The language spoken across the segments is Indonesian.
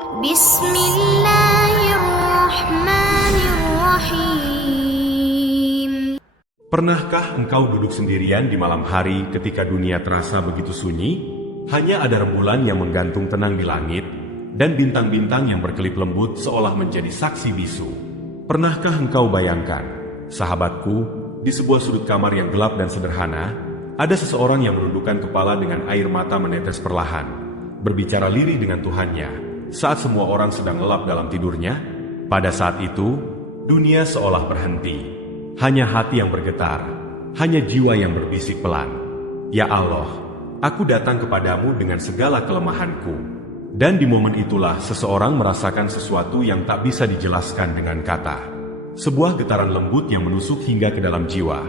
Bismillahirrahmanirrahim. Pernahkah engkau duduk sendirian di malam hari ketika dunia terasa begitu sunyi? Hanya ada rembulan yang menggantung tenang di langit, dan bintang-bintang yang berkelip lembut seolah menjadi saksi bisu. Pernahkah engkau bayangkan, sahabatku, di sebuah sudut kamar yang gelap dan sederhana, ada seseorang yang menundukkan kepala dengan air mata menetes perlahan, berbicara lirih dengan Tuhannya, saat semua orang sedang lelap dalam tidurnya? Pada saat itu, dunia seolah berhenti. Hanya hati yang bergetar, hanya jiwa yang berbisik pelan. Ya Allah, aku datang kepadamu dengan segala kelemahanku. Dan di momen itulah seseorang merasakan sesuatu yang tak bisa dijelaskan dengan kata. Sebuah getaran lembut yang menusuk hingga ke dalam jiwa.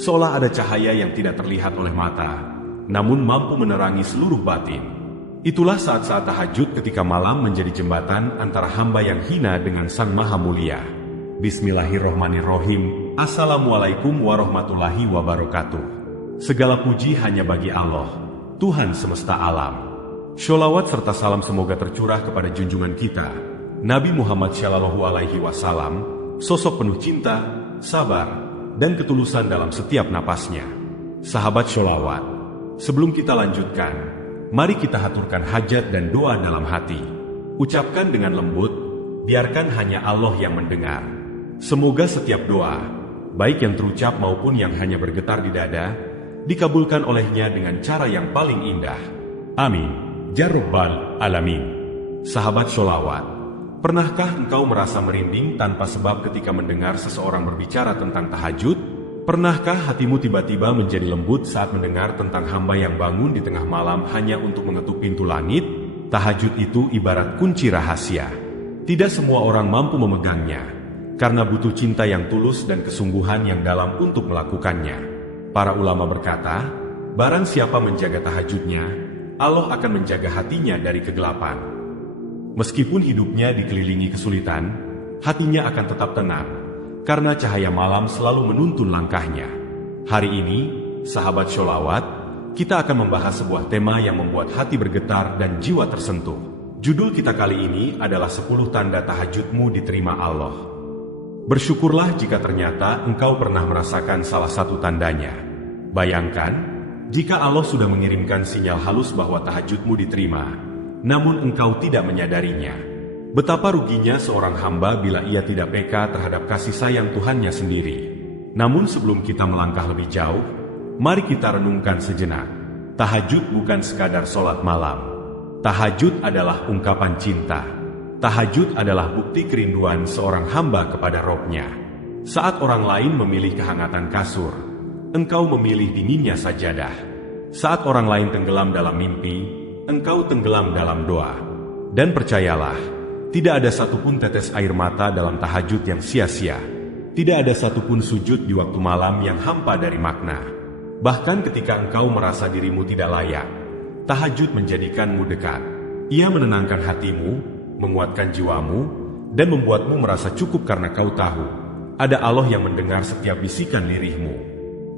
Seolah ada cahaya yang tidak terlihat oleh mata, namun mampu menerangi seluruh batin. Itulah saat-saat tahajud ketika malam menjadi jembatan antara hamba yang hina dengan Sang Maha Mulia. Bismillahirrohmanirrohim. Assalamualaikum warahmatullahi wabarakatuh. Segala puji hanya bagi Allah, Tuhan semesta alam. Sholawat serta salam semoga tercurah kepada junjungan kita, Nabi Muhammad Shallallahu Alaihi Wasallam, sosok penuh cinta, sabar, dan ketulusan dalam setiap napasnya. Sahabat sholawat, sebelum kita lanjutkan, mari kita haturkan hajat dan doa dalam hati. Ucapkan dengan lembut, biarkan hanya Allah yang mendengar. Semoga setiap doa, baik yang terucap maupun yang hanya bergetar di dada, dikabulkan olehnya dengan cara yang paling indah. Amin. Ya Rabbal Alamin. Sahabat sholawat, pernahkah engkau merasa merinding tanpa sebab ketika mendengar seseorang berbicara tentang tahajud? Pernahkah hatimu tiba-tiba menjadi lembut saat mendengar tentang hamba yang bangun di tengah malam hanya untuk mengetuk pintu langit? Tahajud itu ibarat kunci rahasia. Tidak semua orang mampu memegangnya, karena butuh cinta yang tulus dan kesungguhan yang dalam untuk melakukannya. Para ulama berkata, barang siapa menjaga tahajudnya, Allah akan menjaga hatinya dari kegelapan. Meskipun hidupnya dikelilingi kesulitan, hatinya akan tetap tenang, karena cahaya malam selalu menuntun langkahnya. Hari ini, sahabat sholawat, kita akan membahas sebuah tema yang membuat hati bergetar dan jiwa tersentuh. Judul kita kali ini adalah 10 tanda tahajudmu diterima Allah. Bersyukurlah jika ternyata engkau pernah merasakan salah satu tandanya. Bayangkan, jika Allah sudah mengirimkan sinyal halus bahwa tahajudmu diterima, namun engkau tidak menyadarinya. Betapa ruginya seorang hamba bila ia tidak peka terhadap kasih sayang Tuhannya sendiri. Namun sebelum kita melangkah lebih jauh, mari kita renungkan sejenak. Tahajud bukan sekadar sholat malam. Tahajud adalah ungkapan cinta. Tahajud adalah bukti kerinduan seorang hamba kepada Robnya. Saat orang lain memilih kehangatan kasur, engkau memilih dinginnya sajadah. Saat orang lain tenggelam dalam mimpi, engkau tenggelam dalam doa. Dan percayalah, tidak ada satupun tetes air mata dalam tahajud yang sia-sia. Tidak ada satupun sujud di waktu malam yang hampa dari makna. Bahkan ketika engkau merasa dirimu tidak layak, tahajud menjadikanmu dekat. Ia menenangkan hatimu, menguatkan jiwamu, dan membuatmu merasa cukup karena kau tahu, ada Allah yang mendengar setiap bisikan lirihmu.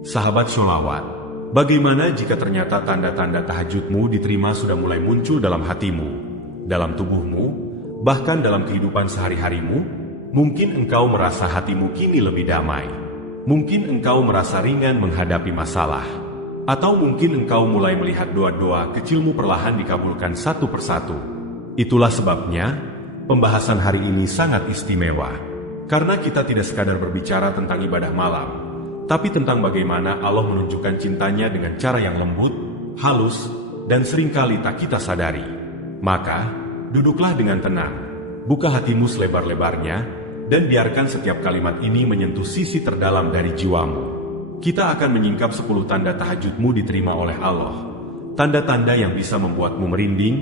Sahabat sholawat, bagaimana jika ternyata tanda-tanda tahajudmu diterima sudah mulai muncul dalam hatimu, dalam tubuhmu, bahkan dalam kehidupan sehari-harimu? Mungkin engkau merasa hatimu kini lebih damai. Mungkin engkau merasa ringan menghadapi masalah. Atau mungkin engkau mulai melihat doa-doa kecilmu perlahan dikabulkan satu persatu. Itulah sebabnya, pembahasan hari ini sangat istimewa. Karena kita tidak sekadar berbicara tentang ibadah malam, tapi tentang bagaimana Allah menunjukkan cintanya dengan cara yang lembut, halus, dan seringkali tak kita sadari. Maka, duduklah dengan tenang, buka hatimu selebar-lebarnya, dan biarkan setiap kalimat ini menyentuh sisi terdalam dari jiwamu. Kita akan menyingkap 10 tanda tahajudmu diterima oleh Allah. Tanda-tanda yang bisa membuatmu merinding,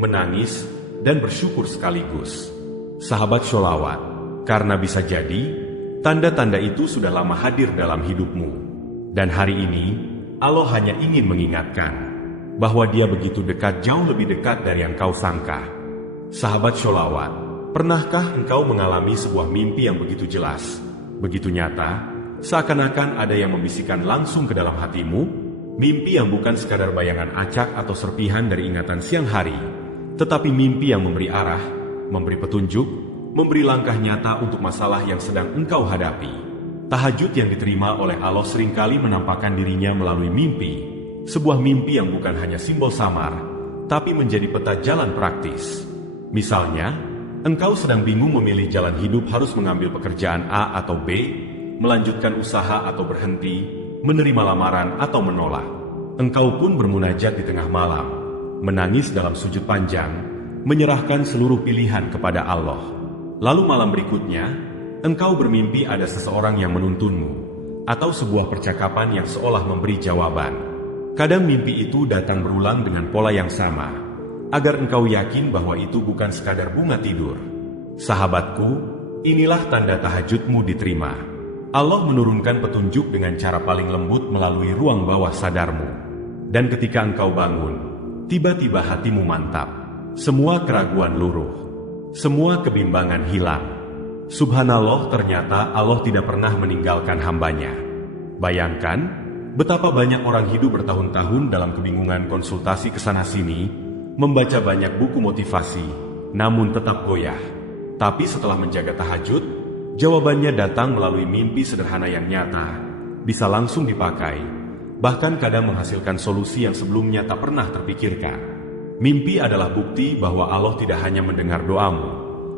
menangis, dan bersyukur sekaligus. Sahabat sholawat, karena bisa jadi, tanda-tanda itu sudah lama hadir dalam hidupmu. Dan hari ini, Allah hanya ingin mengingatkan bahwa Dia begitu dekat, jauh lebih dekat dari yang kau sangka. Sahabat sholawat, pernahkah engkau mengalami sebuah mimpi yang begitu jelas, begitu nyata, seakan-akan ada yang membisikkan langsung ke dalam hatimu? Mimpi yang bukan sekadar bayangan acak atau serpihan dari ingatan siang hari, tetapi mimpi yang memberi arah, memberi petunjuk, memberi langkah nyata untuk masalah yang sedang engkau hadapi. Tahajud yang diterima oleh Allah seringkali menampakkan dirinya melalui mimpi, sebuah mimpi yang bukan hanya simbol samar, tapi menjadi peta jalan praktis. Misalnya, engkau sedang bingung memilih jalan hidup, harus mengambil pekerjaan A atau B, melanjutkan usaha atau berhenti, menerima lamaran atau menolak. Engkau pun bermunajat di tengah malam, menangis dalam sujud panjang, menyerahkan seluruh pilihan kepada Allah. Lalu malam berikutnya, engkau bermimpi ada seseorang yang menuntunmu, atau sebuah percakapan yang seolah memberi jawaban. Kadang mimpi itu datang berulang dengan pola yang sama, agar engkau yakin bahwa itu bukan sekadar bunga tidur. Sahabatku, inilah tanda tahajudmu diterima. Allah menurunkan petunjuk dengan cara paling lembut melalui ruang bawah sadarmu. Dan ketika engkau bangun, tiba-tiba hatimu mantap. Semua keraguan luruh. Semua kebimbangan hilang. Subhanallah, ternyata Allah tidak pernah meninggalkan hambanya. Bayangkan, betapa banyak orang hidup bertahun-tahun dalam kebingungan, konsultasi kesana-sini, membaca banyak buku motivasi, namun tetap goyah. Tapi setelah menjaga tahajud, jawabannya datang melalui mimpi sederhana yang nyata, bisa langsung dipakai, bahkan kadang menghasilkan solusi yang sebelumnya tak pernah terpikirkan. Mimpi adalah bukti bahwa Allah tidak hanya mendengar doamu,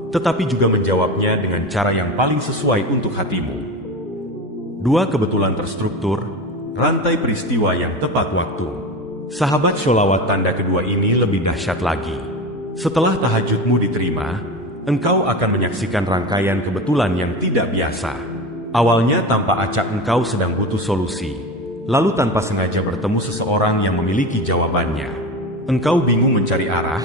tetapi juga menjawabnya dengan cara yang paling sesuai untuk hatimu. Dua kebetulan terstruktur, rantai peristiwa yang tepat waktu. Sahabat, sholawat tanda kedua ini lebih dahsyat lagi. Setelah tahajudmu diterima, engkau akan menyaksikan rangkaian kebetulan yang tidak biasa. Awalnya tanpa acak engkau sedang butuh solusi, lalu tanpa sengaja bertemu seseorang yang memiliki jawabannya. Engkau bingung mencari arah,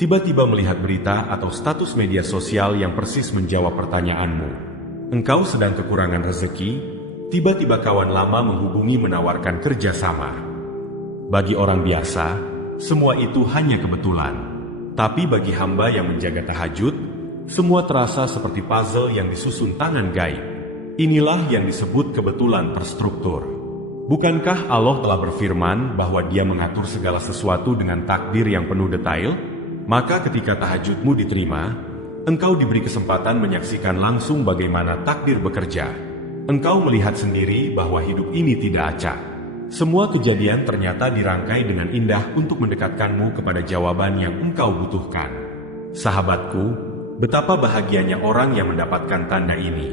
tiba-tiba melihat berita atau status media sosial yang persis menjawab pertanyaanmu. Engkau sedang kekurangan rezeki, tiba-tiba kawan lama menghubungi menawarkan kerjasama. Bagi orang biasa, semua itu hanya kebetulan. Tapi bagi hamba yang menjaga tahajud, semua terasa seperti puzzle yang disusun tangan gaib. Inilah yang disebut kebetulan terstruktur. Bukankah Allah telah berfirman bahwa Dia mengatur segala sesuatu dengan takdir yang penuh detail? Maka ketika tahajudmu diterima, engkau diberi kesempatan menyaksikan langsung bagaimana takdir bekerja. Engkau melihat sendiri bahwa hidup ini tidak acak. Semua kejadian ternyata dirangkai dengan indah untuk mendekatkanmu kepada jawaban yang engkau butuhkan. Sahabatku, betapa bahagianya orang yang mendapatkan tanda ini.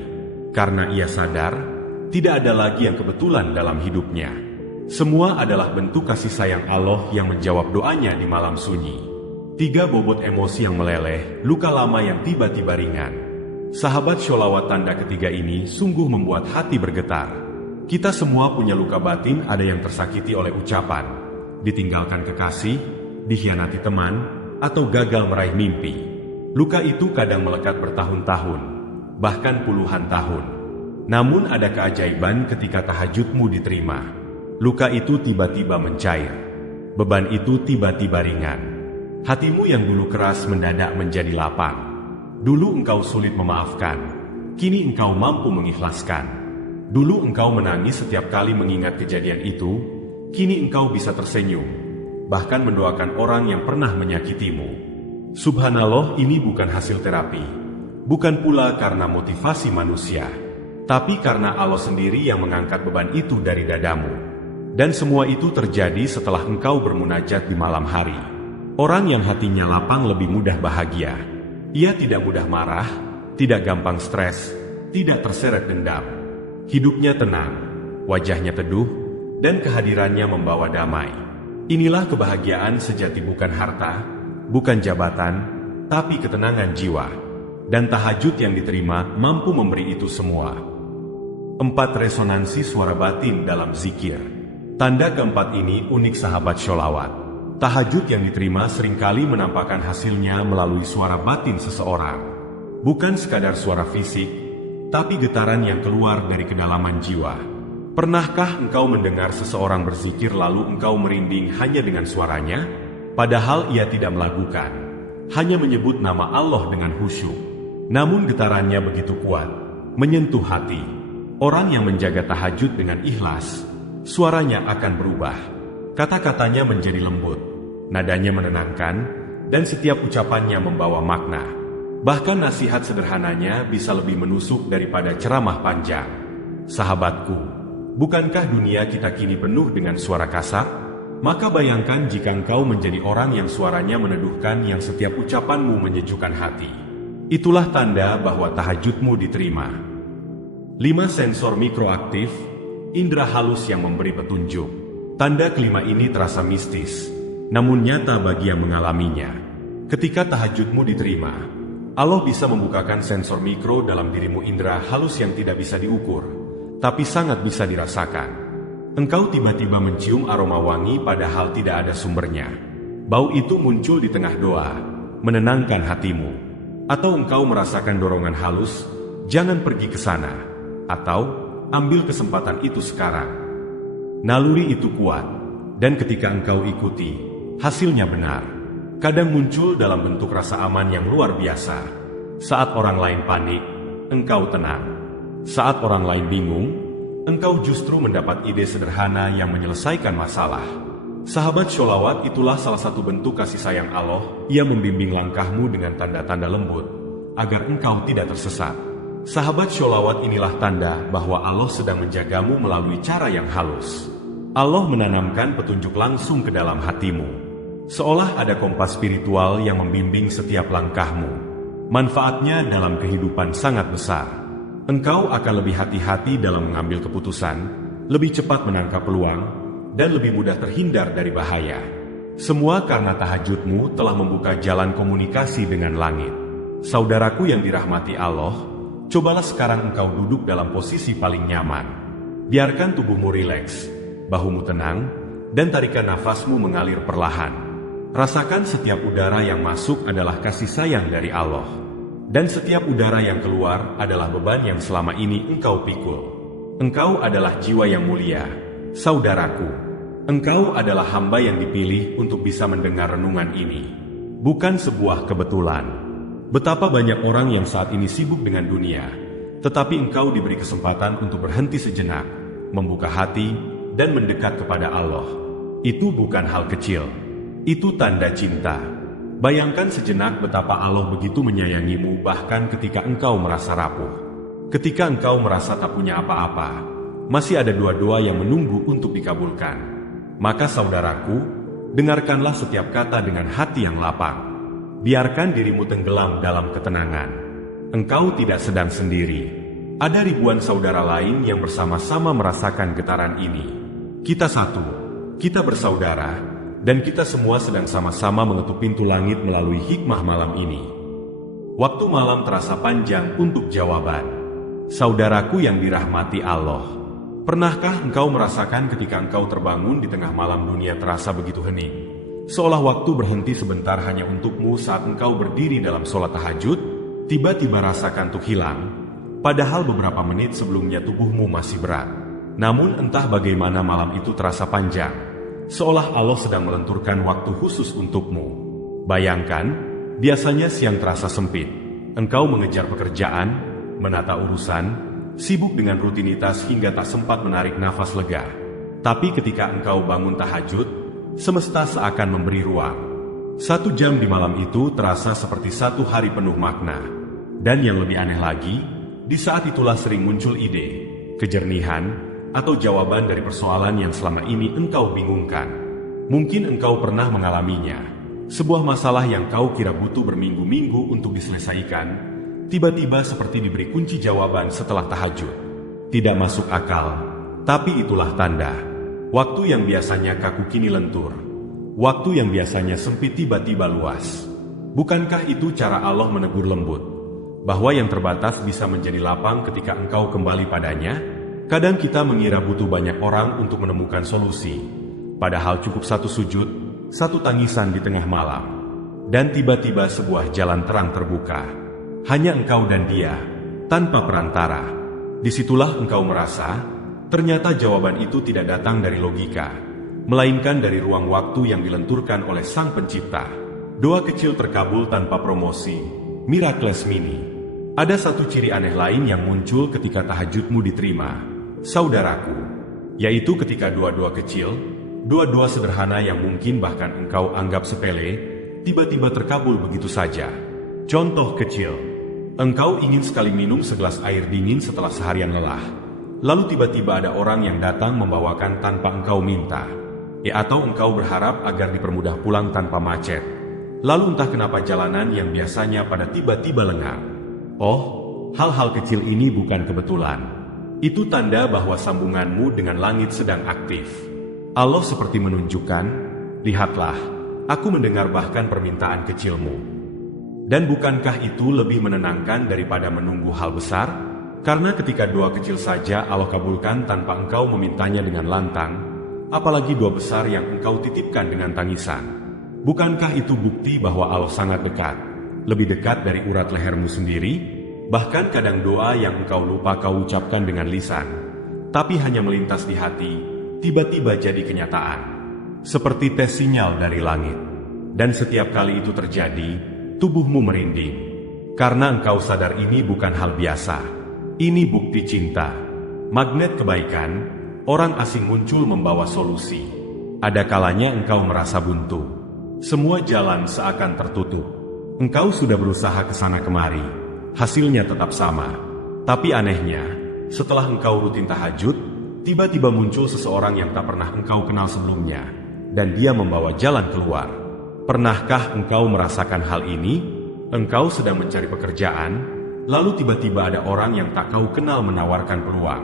Karena ia sadar, tidak ada lagi yang kebetulan dalam hidupnya. Semua adalah bentuk kasih sayang Allah yang menjawab doanya di malam sunyi. 3 bobot emosi yang meleleh, luka lama yang tiba-tiba ringan. Sahabat, sholawat tanda ketiga ini sungguh membuat hati bergetar. Kita semua punya luka batin, ada yang tersakiti oleh ucapan, ditinggalkan kekasih, dikhianati teman, atau gagal meraih mimpi. Luka itu kadang melekat bertahun-tahun, bahkan puluhan tahun. Namun ada keajaiban ketika tahajudmu diterima. Luka itu tiba-tiba mencair. Beban itu tiba-tiba ringan. Hatimu yang dulu keras mendadak menjadi lapang. Dulu engkau sulit memaafkan, kini engkau mampu mengikhlaskan. Dulu engkau menangis setiap kali mengingat kejadian itu, kini engkau bisa tersenyum, bahkan mendoakan orang yang pernah menyakitimu. Subhanallah, ini bukan hasil terapi, bukan pula karena motivasi manusia, tapi karena Allah sendiri yang mengangkat beban itu dari dadamu. Dan semua itu terjadi setelah engkau bermunajat di malam hari. Orang yang hatinya lapang lebih mudah bahagia. Ia tidak mudah marah, tidak gampang stres, tidak terseret dendam. Hidupnya tenang, wajahnya teduh, dan kehadirannya membawa damai. Inilah kebahagiaan sejati, bukan harta, bukan jabatan, tapi ketenangan jiwa. Dan tahajud yang diterima mampu memberi itu semua. 4 resonansi suara batin dalam zikir. Tanda keempat ini unik, sahabat sholawat. Tahajud yang diterima seringkali menampakkan hasilnya melalui suara batin seseorang. Bukan sekadar suara fisik, tapi getaran yang keluar dari kedalaman jiwa. Pernahkah engkau mendengar seseorang berzikir lalu engkau merinding hanya dengan suaranya? Padahal ia tidak melakukan, hanya menyebut nama Allah dengan khusyuk. Namun getarannya begitu kuat, menyentuh hati. Orang yang menjaga tahajud dengan ikhlas, suaranya akan berubah. Kata-katanya menjadi lembut, nadanya menenangkan, dan setiap ucapannya membawa makna. Bahkan nasihat sederhananya bisa lebih menusuk daripada ceramah panjang. Sahabatku, bukankah dunia kita kini penuh dengan suara kasar? Maka bayangkan jika engkau menjadi orang yang suaranya meneduhkan, yang setiap ucapanmu menyejukkan hati. Itulah tanda bahwa tahajudmu diterima. 5 sensor mikroaktif, indera halus yang memberi petunjuk. Tanda kelima ini terasa mistis, namun nyata bagi yang mengalaminya. Ketika tahajudmu diterima, Allah bisa membukakan sensor mikro dalam dirimu, indera halus yang tidak bisa diukur, tapi sangat bisa dirasakan. Engkau tiba-tiba mencium aroma wangi padahal tidak ada sumbernya. Bau itu muncul di tengah doa, menenangkan hatimu. Atau engkau merasakan dorongan halus, jangan pergi ke sana. Atau, ambil kesempatan itu sekarang. Naluri itu kuat, dan ketika engkau ikuti, hasilnya benar. Kadang muncul dalam bentuk rasa aman yang luar biasa. Saat orang lain panik, engkau tenang. Saat orang lain bingung, engkau justru mendapat ide sederhana yang menyelesaikan masalah. Sahabat sholawat, itulah salah satu bentuk kasih sayang Allah. Ia membimbing langkahmu dengan tanda-tanda lembut, agar engkau tidak tersesat. Sahabat sholawat, inilah tanda bahwa Allah sedang menjagamu melalui cara yang halus. Allah menanamkan petunjuk langsung ke dalam hatimu. Seolah ada kompas spiritual yang membimbing setiap langkahmu. Manfaatnya dalam kehidupan sangat besar. Engkau akan lebih hati-hati dalam mengambil keputusan, lebih cepat menangkap peluang, dan lebih mudah terhindar dari bahaya. Semua karena tahajudmu telah membuka jalan komunikasi dengan langit. Saudaraku yang dirahmati Allah, cobalah sekarang engkau duduk dalam posisi paling nyaman. Biarkan tubuhmu rileks, bahumu tenang, dan tarikan nafasmu mengalir perlahan. Rasakan setiap udara yang masuk adalah kasih sayang dari Allah. Dan setiap udara yang keluar adalah beban yang selama ini engkau pikul. Engkau adalah jiwa yang mulia, saudaraku. Engkau adalah hamba yang dipilih untuk bisa mendengar renungan ini. Bukan sebuah kebetulan. Betapa banyak orang yang saat ini sibuk dengan dunia, tetapi engkau diberi kesempatan untuk berhenti sejenak, membuka hati, dan mendekat kepada Allah. Itu bukan hal kecil. Itu tanda cinta. Bayangkan sejenak betapa Allah begitu menyayangimu bahkan ketika engkau merasa rapuh. Ketika engkau merasa tak punya apa-apa, masih ada doa-doa yang menunggu untuk dikabulkan. Maka saudaraku, dengarkanlah setiap kata dengan hati yang lapang. Biarkan dirimu tenggelam dalam ketenangan. Engkau tidak sedang sendiri. Ada ribuan saudara lain yang bersama-sama merasakan getaran ini. Kita satu, kita bersaudara, dan kita semua sedang sama-sama mengetuk pintu langit melalui hikmah malam ini. Waktu malam terasa panjang untuk jawaban. Saudaraku yang dirahmati Allah, pernahkah engkau merasakan ketika engkau terbangun di tengah malam dunia terasa begitu hening? Seolah waktu berhenti sebentar hanya untukmu saat engkau berdiri dalam sholat tahajud, tiba-tiba rasa kantuk hilang, padahal beberapa menit sebelumnya tubuhmu masih berat. Namun entah bagaimana malam itu terasa panjang, seolah Allah sedang melenturkan waktu khusus untukmu. Bayangkan, biasanya siang terasa sempit. Engkau mengejar pekerjaan, menata urusan, sibuk dengan rutinitas hingga tak sempat menarik nafas lega. Tapi ketika engkau bangun tahajud, semesta seakan memberi ruang. 1 jam di malam itu terasa seperti 1 hari penuh makna. Dan yang lebih aneh lagi, di saat itulah sering muncul ide, kejernihan, atau jawaban dari persoalan yang selama ini engkau bingungkan. Mungkin engkau pernah mengalaminya. Sebuah masalah yang kau kira butuh berminggu-minggu untuk diselesaikan, tiba-tiba seperti diberi kunci jawaban setelah tahajud. Tidak masuk akal, tapi itulah tanda. Waktu yang biasanya kaku kini lentur. Waktu yang biasanya sempit tiba-tiba luas. Bukankah itu cara Allah menegur lembut? Bahwa yang terbatas bisa menjadi lapang ketika engkau kembali padanya? Kadang kita mengira butuh banyak orang untuk menemukan solusi, padahal cukup 1 sujud, 1 tangisan di tengah malam, dan tiba-tiba sebuah jalan terang terbuka. Hanya engkau dan dia, tanpa perantara. Disitulah engkau merasa, ternyata jawaban itu tidak datang dari logika, melainkan dari ruang waktu yang dilenturkan oleh Sang Pencipta. Doa kecil terkabul tanpa promosi, miraculous mini. Ada satu ciri aneh lain yang muncul ketika tahajudmu diterima, saudaraku, yaitu ketika doa-doa kecil, doa-doa sederhana yang mungkin bahkan engkau anggap sepele, tiba-tiba terkabul begitu saja. Contoh kecil. Engkau ingin sekali minum segelas air dingin setelah seharian lelah. Lalu tiba-tiba ada orang yang datang membawakan tanpa engkau minta. Atau engkau berharap agar dipermudah pulang tanpa macet. Lalu entah kenapa jalanan yang biasanya pada tiba-tiba lengang. Oh, hal-hal kecil ini bukan kebetulan. Itu tanda bahwa sambunganmu dengan langit sedang aktif. Allah seperti menunjukkan, lihatlah, aku mendengar bahkan permintaan kecilmu. Dan bukankah itu lebih menenangkan daripada menunggu hal besar? Karena ketika doa kecil saja Allah kabulkan tanpa engkau memintanya dengan lantang, apalagi doa besar yang engkau titipkan dengan tangisan. Bukankah itu bukti bahwa Allah sangat dekat, lebih dekat dari urat lehermu sendiri? Bahkan kadang doa yang engkau lupa kau ucapkan dengan lisan, tapi hanya melintas di hati, tiba-tiba jadi kenyataan. Seperti tes sinyal dari langit. Dan setiap kali itu terjadi, tubuhmu merinding. Karena engkau sadar ini bukan hal biasa. Ini bukti cinta. Magnet kebaikan, orang asing muncul membawa solusi. Ada kalanya engkau merasa buntu. Semua jalan seakan tertutup. Engkau sudah berusaha ke sana kemari. Hasilnya tetap sama. Tapi anehnya, setelah engkau rutin tahajud, tiba-tiba muncul seseorang yang tak pernah engkau kenal sebelumnya, dan dia membawa jalan keluar. Pernahkah engkau merasakan hal ini? Engkau sedang mencari pekerjaan, lalu tiba-tiba ada orang yang tak kau kenal menawarkan peluang.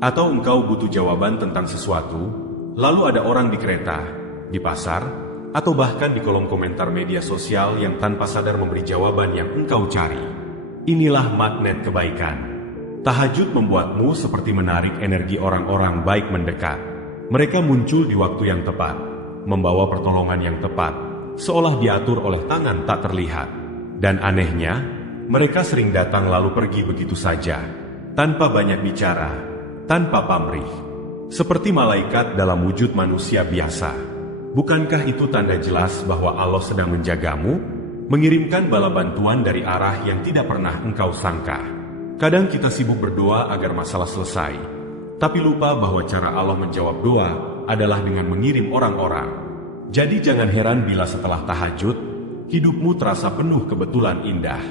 Atau engkau butuh jawaban tentang sesuatu, lalu ada orang di kereta, di pasar, atau bahkan di kolom komentar media sosial yang tanpa sadar memberi jawaban yang engkau cari. Inilah magnet kebaikan. Tahajud membuatmu seperti menarik energi orang-orang baik mendekat. Mereka muncul di waktu yang tepat, membawa pertolongan yang tepat, seolah diatur oleh tangan tak terlihat. Dan anehnya, mereka sering datang lalu pergi begitu saja, tanpa banyak bicara, tanpa pamrih. Seperti malaikat dalam wujud manusia biasa. Bukankah itu tanda jelas bahwa Allah sedang menjagamu? Mengirimkan bala bantuan dari arah yang tidak pernah engkau sangka. Kadang kita sibuk berdoa agar masalah selesai, tapi lupa bahwa cara Allah menjawab doa adalah dengan mengirim orang-orang. Jadi jangan heran bila setelah tahajud, hidupmu terasa penuh kebetulan indah.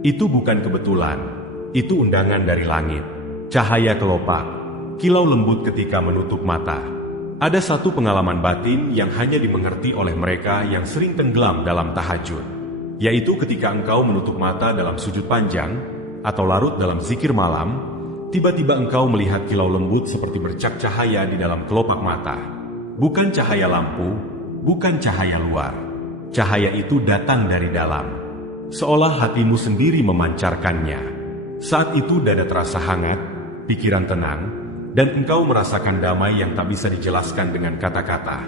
Itu bukan kebetulan, itu undangan dari langit. Cahaya kelopak, kilau lembut ketika menutup mata. Ada satu pengalaman batin yang hanya dimengerti oleh mereka yang sering tenggelam dalam tahajud. Yaitu ketika engkau menutup mata dalam sujud panjang, atau larut dalam zikir malam, tiba-tiba engkau melihat kilau lembut seperti bercak cahaya di dalam kelopak mata. Bukan cahaya lampu, bukan cahaya luar. Cahaya itu datang dari dalam. Seolah hatimu sendiri memancarkannya. Saat itu dada terasa hangat, pikiran tenang, dan engkau merasakan damai yang tak bisa dijelaskan dengan kata-kata.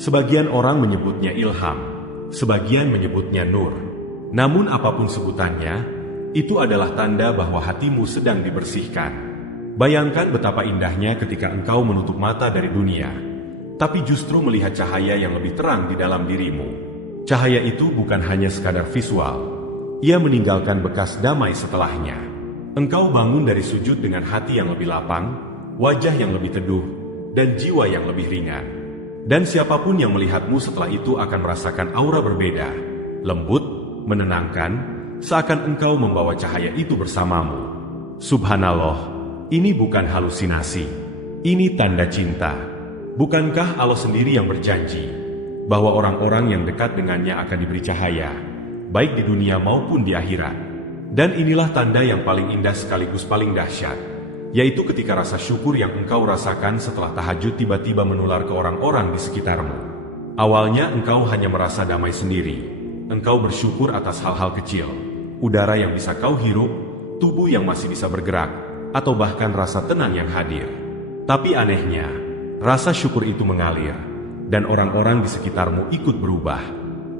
Sebagian orang menyebutnya ilham, sebagian menyebutnya nur. Namun apapun sebutannya, itu adalah tanda bahwa hatimu sedang dibersihkan. Bayangkan betapa indahnya ketika engkau menutup mata dari dunia, tapi justru melihat cahaya yang lebih terang di dalam dirimu. Cahaya itu bukan hanya sekadar visual, ia meninggalkan bekas damai setelahnya. Engkau bangun dari sujud dengan hati yang lebih lapang, wajah yang lebih teduh, dan jiwa yang lebih ringan. Dan siapapun yang melihatmu setelah itu akan merasakan aura berbeda, lembut, menenangkan, seakan engkau membawa cahaya itu bersamamu. Subhanallah, ini bukan halusinasi. Ini tanda cinta. Bukankah Allah sendiri yang berjanji bahwa orang-orang yang dekat dengannya akan diberi cahaya, baik di dunia maupun di akhirat? Dan inilah tanda yang paling indah sekaligus paling dahsyat, yaitu ketika rasa syukur yang engkau rasakan setelah tahajud tiba-tiba menular ke orang-orang di sekitarmu. Awalnya engkau hanya merasa damai sendiri. Engkau bersyukur atas hal-hal kecil, udara yang bisa kau hirup, tubuh yang masih bisa bergerak, atau bahkan rasa tenang yang hadir. Tapi anehnya, rasa syukur itu mengalir, dan orang-orang di sekitarmu ikut berubah.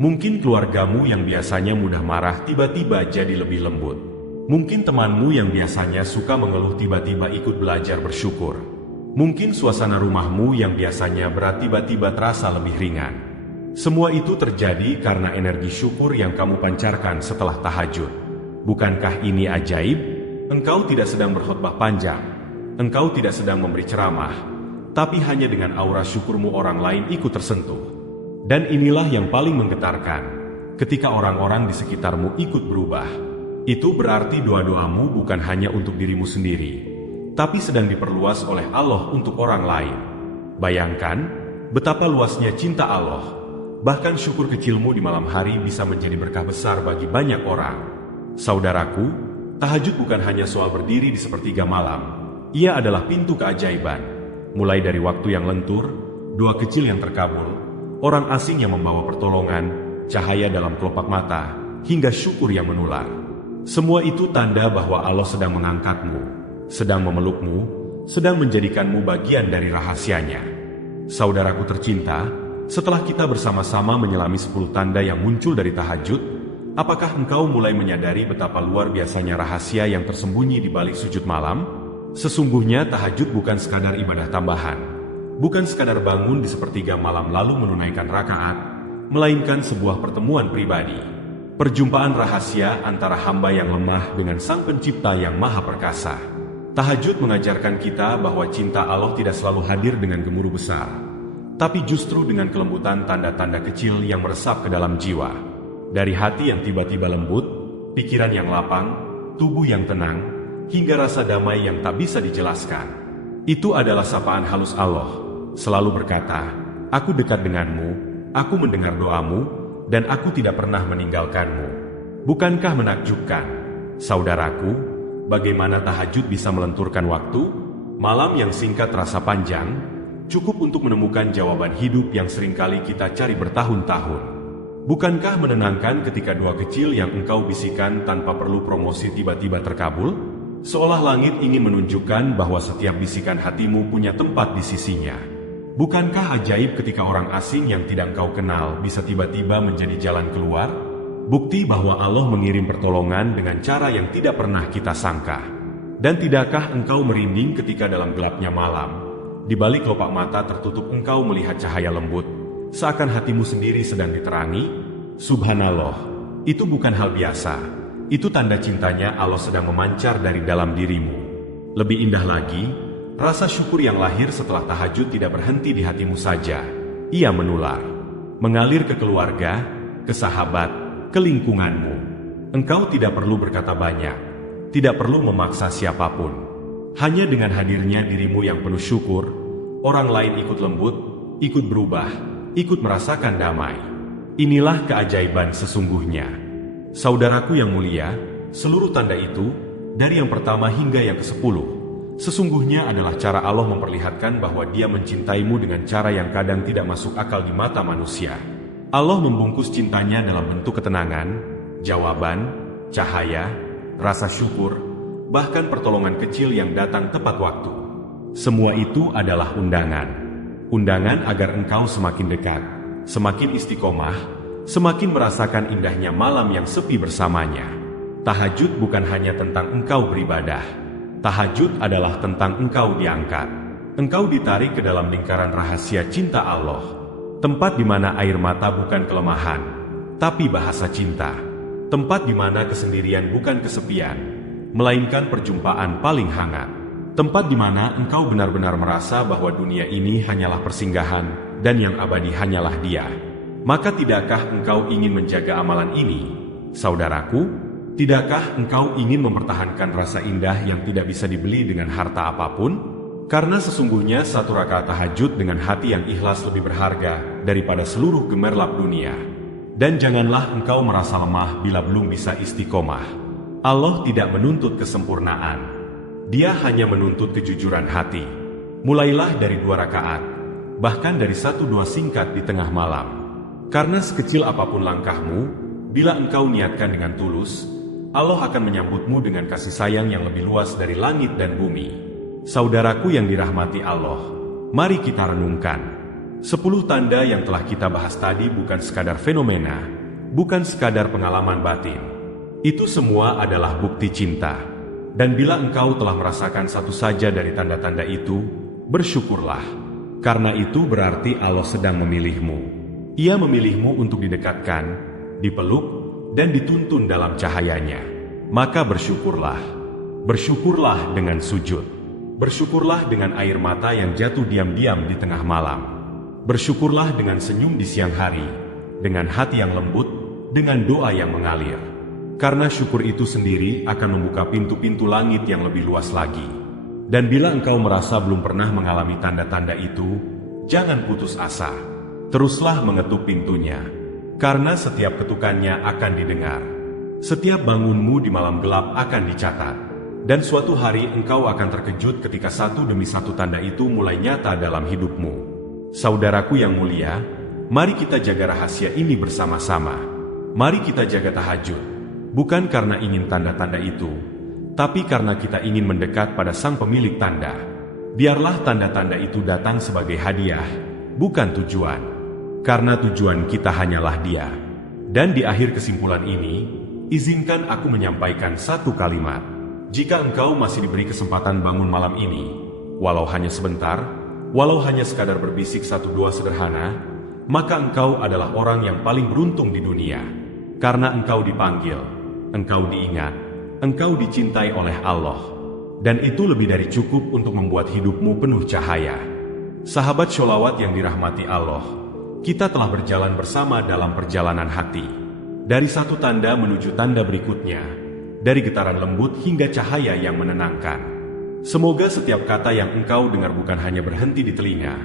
Mungkin keluargamu yang biasanya mudah marah tiba-tiba jadi lebih lembut. Mungkin temanmu yang biasanya suka mengeluh tiba-tiba ikut belajar bersyukur. Mungkin suasana rumahmu yang biasanya berat tiba-tiba terasa lebih ringan. Semua itu terjadi karena energi syukur yang kamu pancarkan setelah tahajud. Bukankah ini ajaib? Engkau tidak sedang berkhotbah panjang, engkau tidak sedang memberi ceramah, tapi hanya dengan aura syukurmu orang lain ikut tersentuh. Dan inilah yang paling menggetarkan. ketika orang-orang di sekitarmu ikut berubah. Itu berarti doa-doamu bukan hanya untuk dirimu sendiri, tapi sedang diperluas oleh Allah untuk orang lain. Bayangkan betapa luasnya cinta Allah. Bahkan syukur kecilmu di malam hari bisa menjadi berkah besar bagi banyak orang. Saudaraku, tahajud bukan hanya soal berdiri di sepertiga malam. Ia adalah pintu keajaiban. Mulai dari waktu yang lentur, doa kecil yang terkabul, orang asing yang membawa pertolongan, cahaya dalam kelopak mata, hingga syukur yang menular. Semua itu tanda bahwa Allah sedang mengangkatmu, sedang memelukmu, sedang menjadikanmu bagian dari rahasianya. Saudaraku tercinta, setelah kita bersama-sama menyelami 10 tanda yang muncul dari tahajud, apakah engkau mulai menyadari betapa luar biasanya rahasia yang tersembunyi di balik sujud malam? Sesungguhnya tahajud bukan sekadar ibadah tambahan, bukan sekadar bangun di sepertiga malam lalu menunaikan rakaat, melainkan sebuah pertemuan pribadi. Perjumpaan rahasia antara hamba yang lemah dengan Sang Pencipta yang Maha Perkasa. Tahajud mengajarkan kita bahwa cinta Allah tidak selalu hadir dengan gemuruh besar, tapi justru dengan kelembutan tanda-tanda kecil yang meresap ke dalam jiwa. Dari hati yang tiba-tiba lembut, pikiran yang lapang, tubuh yang tenang, hingga rasa damai yang tak bisa dijelaskan. Itu adalah sapaan halus Allah, selalu berkata, "Aku dekat denganmu, aku mendengar doamu, dan aku tidak pernah meninggalkanmu." Bukankah menakjubkan? Saudaraku, bagaimana tahajud bisa melenturkan waktu? Malam yang singkat terasa panjang, cukup untuk menemukan jawaban hidup yang seringkali kita cari bertahun-tahun. Bukankah menenangkan ketika doa kecil yang engkau bisikan tanpa perlu promosi tiba-tiba terkabul? Seolah langit ingin menunjukkan bahwa setiap bisikan hatimu punya tempat di sisinya. Bukankah ajaib ketika orang asing yang tidak engkau kenal bisa tiba-tiba menjadi jalan keluar? Bukti bahwa Allah mengirim pertolongan dengan cara yang tidak pernah kita sangka. Dan tidakkah engkau merinding ketika dalam gelapnya malam, di balik kelopak mata tertutup engkau melihat cahaya lembut, seakan hatimu sendiri sedang diterangi? Subhanallah, itu bukan hal biasa. Itu tanda cintanya Allah sedang memancar dari dalam dirimu. Lebih indah lagi, rasa syukur yang lahir setelah tahajud tidak berhenti di hatimu saja. Ia menular, mengalir ke keluarga, ke sahabat, ke lingkunganmu. Engkau tidak perlu berkata banyak, tidak perlu memaksa siapapun. Hanya dengan hadirnya dirimu yang penuh syukur, orang lain ikut lembut, ikut berubah, ikut merasakan damai. Inilah keajaiban sesungguhnya. Saudaraku yang mulia, seluruh tanda itu, dari yang pertama hingga yang ke-10, sesungguhnya adalah cara Allah memperlihatkan bahwa Dia mencintaimu dengan cara yang kadang tidak masuk akal di mata manusia. Allah membungkus cintanya dalam bentuk ketenangan, jawaban, cahaya, rasa syukur, bahkan pertolongan kecil yang datang tepat waktu. Semua itu adalah undangan. Undangan agar engkau semakin dekat, semakin istiqomah, semakin merasakan indahnya malam yang sepi bersamanya. Tahajud bukan hanya tentang engkau beribadah. Tahajud adalah tentang engkau diangkat. Engkau ditarik ke dalam lingkaran rahasia cinta Allah. Tempat di mana air mata bukan kelemahan, tapi bahasa cinta. Tempat di mana kesendirian bukan kesepian, melainkan perjumpaan paling hangat. Tempat di mana engkau benar-benar merasa bahwa dunia ini hanyalah persinggahan, dan yang abadi hanyalah Dia. Maka tidakkah engkau ingin menjaga amalan ini? Saudaraku, tidakkah engkau ingin mempertahankan rasa indah yang tidak bisa dibeli dengan harta apapun? Karena sesungguhnya satu rakaat tahajud dengan hati yang ikhlas lebih berharga daripada seluruh gemerlap dunia. Dan janganlah engkau merasa lemah bila belum bisa istiqomah. Allah tidak menuntut kesempurnaan. Dia hanya menuntut kejujuran hati. Mulailah dari 2 rakaat, bahkan dari 1 doa singkat di tengah malam. Karena sekecil apapun langkahmu, bila engkau niatkan dengan tulus, Allah akan menyambutmu dengan kasih sayang yang lebih luas dari langit dan bumi. Saudaraku yang dirahmati Allah, mari kita renungkan. 10 tanda yang telah kita bahas tadi bukan sekadar fenomena, bukan sekadar pengalaman batin. Itu semua adalah bukti cinta. Dan bila engkau telah merasakan satu saja dari tanda-tanda itu, bersyukurlah. Karena itu berarti Allah sedang memilihmu. Ia memilihmu untuk didekatkan, dipeluk, dan dituntun dalam cahayanya. Maka bersyukurlah. Bersyukurlah dengan sujud. Bersyukurlah dengan air mata yang jatuh diam-diam di tengah malam. Bersyukurlah dengan senyum di siang hari, dengan hati yang lembut, dengan doa yang mengalir. Karena syukur itu sendiri akan membuka pintu-pintu langit yang lebih luas lagi. Dan bila engkau merasa belum pernah mengalami tanda-tanda itu, jangan putus asa. Teruslah mengetuk pintunya, karena setiap ketukannya akan didengar. Setiap bangunmu di malam gelap akan dicatat. Dan suatu hari engkau akan terkejut ketika satu demi satu tanda itu mulai nyata dalam hidupmu. Saudaraku yang mulia, mari kita jaga rahasia ini bersama-sama. Mari kita jaga tahajud, bukan karena ingin tanda-tanda itu, tapi karena kita ingin mendekat pada sang pemilik tanda. Biarlah tanda-tanda itu datang sebagai hadiah, bukan tujuan. Karena tujuan kita hanyalah Dia. Dan di akhir kesimpulan ini, izinkan aku menyampaikan satu kalimat. Jika engkau masih diberi kesempatan bangun malam ini, walau hanya sebentar, walau hanya sekadar berbisik satu dua sederhana, maka engkau adalah orang yang paling beruntung di dunia. Karena engkau dipanggil, engkau diingat, engkau dicintai oleh Allah. Dan itu lebih dari cukup untuk membuat hidupmu penuh cahaya. Sahabat sholawat yang dirahmati Allah, kita telah berjalan bersama dalam perjalanan hati. Dari satu tanda menuju tanda berikutnya, dari getaran lembut hingga cahaya yang menenangkan. Semoga setiap kata yang engkau dengar bukan hanya berhenti di telinga,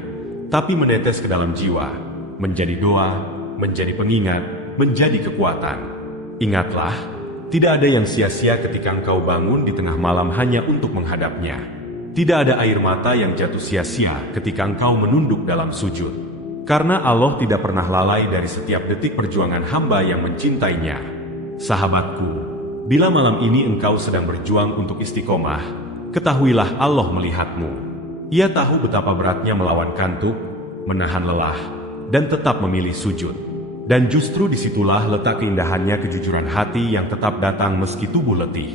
tapi menetes ke dalam jiwa, menjadi doa, menjadi pengingat, menjadi kekuatan. Ingatlah, tidak ada yang sia-sia ketika engkau bangun di tengah malam hanya untuk menghadapnya. Tidak ada air mata yang jatuh sia-sia ketika engkau menunduk dalam sujud. Karena Allah tidak pernah lalai dari setiap detik perjuangan hamba yang mencintainya. Sahabatku, bila malam ini engkau sedang berjuang untuk istiqomah, ketahuilah Allah melihatmu. Ia tahu betapa beratnya melawan kantuk, menahan lelah, dan tetap memilih sujud. Dan justru disitulah letak keindahannya kejujuran hati yang tetap datang meski tubuh letih.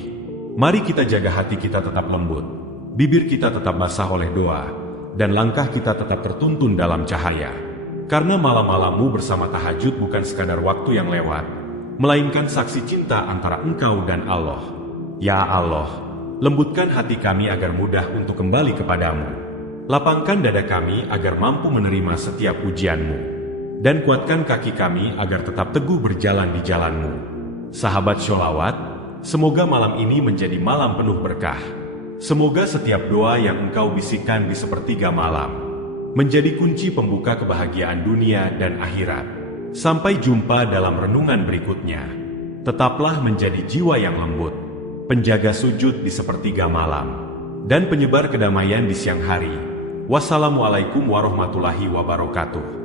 Mari kita jaga hati kita tetap lembut, bibir kita tetap basah oleh doa, dan langkah kita tetap tertuntun dalam cahaya. Karena malam-malammu bersama tahajud bukan sekadar waktu yang lewat, melainkan saksi cinta antara engkau dan Allah. Ya Allah, lembutkan hati kami agar mudah untuk kembali kepadamu. Lapangkan dada kami agar mampu menerima setiap ujianmu. Dan kuatkan kaki kami agar tetap teguh berjalan di jalanmu. Sahabat sholawat, semoga malam ini menjadi malam penuh berkah. Semoga setiap doa yang engkau bisikkan di sepertiga malam menjadi kunci pembuka kebahagiaan dunia dan akhirat. Sampai jumpa dalam renungan berikutnya. Tetaplah menjadi jiwa yang lembut, penjaga sujud di sepertiga malam, dan penyebar kedamaian di siang hari. Wassalamualaikum warahmatullahi wabarakatuh.